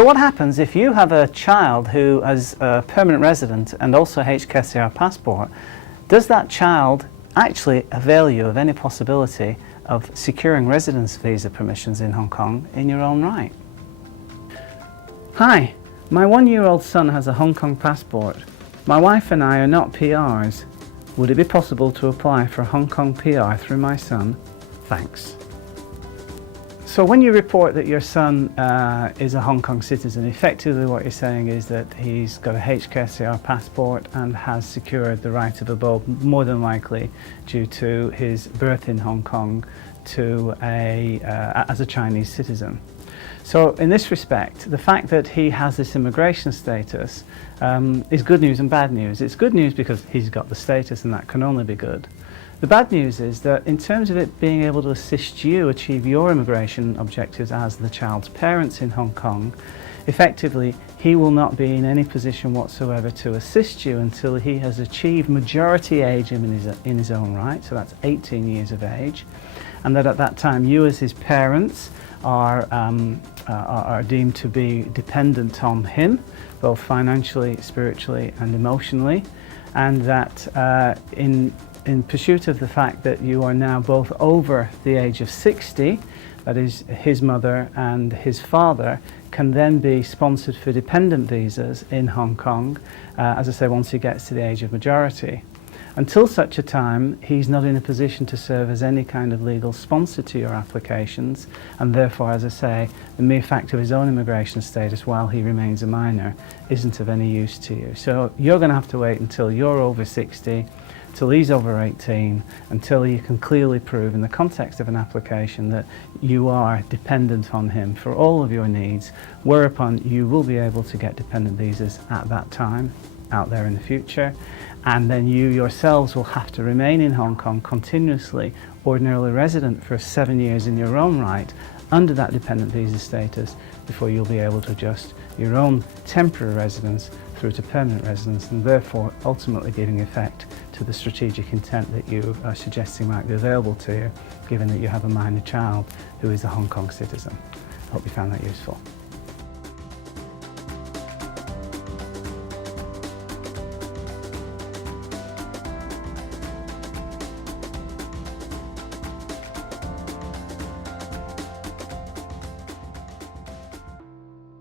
So what happens if you have a child who is a permanent resident and also a HKCR passport? Does that child actually avail you of any possibility of securing residence visa permissions in Hong Kong in your own right? Hi, my 1-year-old son has a Hong Kong passport. My wife and I are not PRs. Would it be possible to apply for a Hong Kong PR through my son? Thanks. So when you report that your son is a Hong Kong citizen, effectively what you're saying is that he's got a HKCR passport and has secured the right of abode, more than likely due to his birth in Hong Kong as a Chinese citizen. So in this respect, the fact that he has this immigration status is good news and bad news. It's good news because he's got the status, and that can only be good. The bad news is that in terms of it being able to assist you achieve your immigration objectives as the child's parents in Hong Kong, effectively he will not be in any position whatsoever to assist you until he has achieved majority age in his own right, so that's 18 years of age, and that at that time you as his parents are deemed to be dependent on him, both financially, spiritually and emotionally, and that in pursuit of the fact that you are now both over the age of 60, that is his mother and his father can then be sponsored for dependent visas in Hong Kong, as I say, once he gets to the age of majority. Until such a time, he's not in a position to serve as any kind of legal sponsor to your applications, and therefore, as I say, the mere fact of his own immigration status while he remains a minor isn't of any use to you. So you're going to have to wait until you're over 60, till he's over 18, until you can clearly prove in the context of an application that you are dependent on him for all of your needs, whereupon you will be able to get dependent visas at that time, out there in the future, and then you yourselves will have to remain in Hong Kong continuously, ordinarily resident for 7 years in your own right, under that dependent visa status, before you'll be able to adjust your own temporary residence through to permanent residence, and therefore ultimately giving effect to the strategic intent that you are suggesting might be available to you, given that you have a minor child who is a Hong Kong citizen. I hope you found that useful.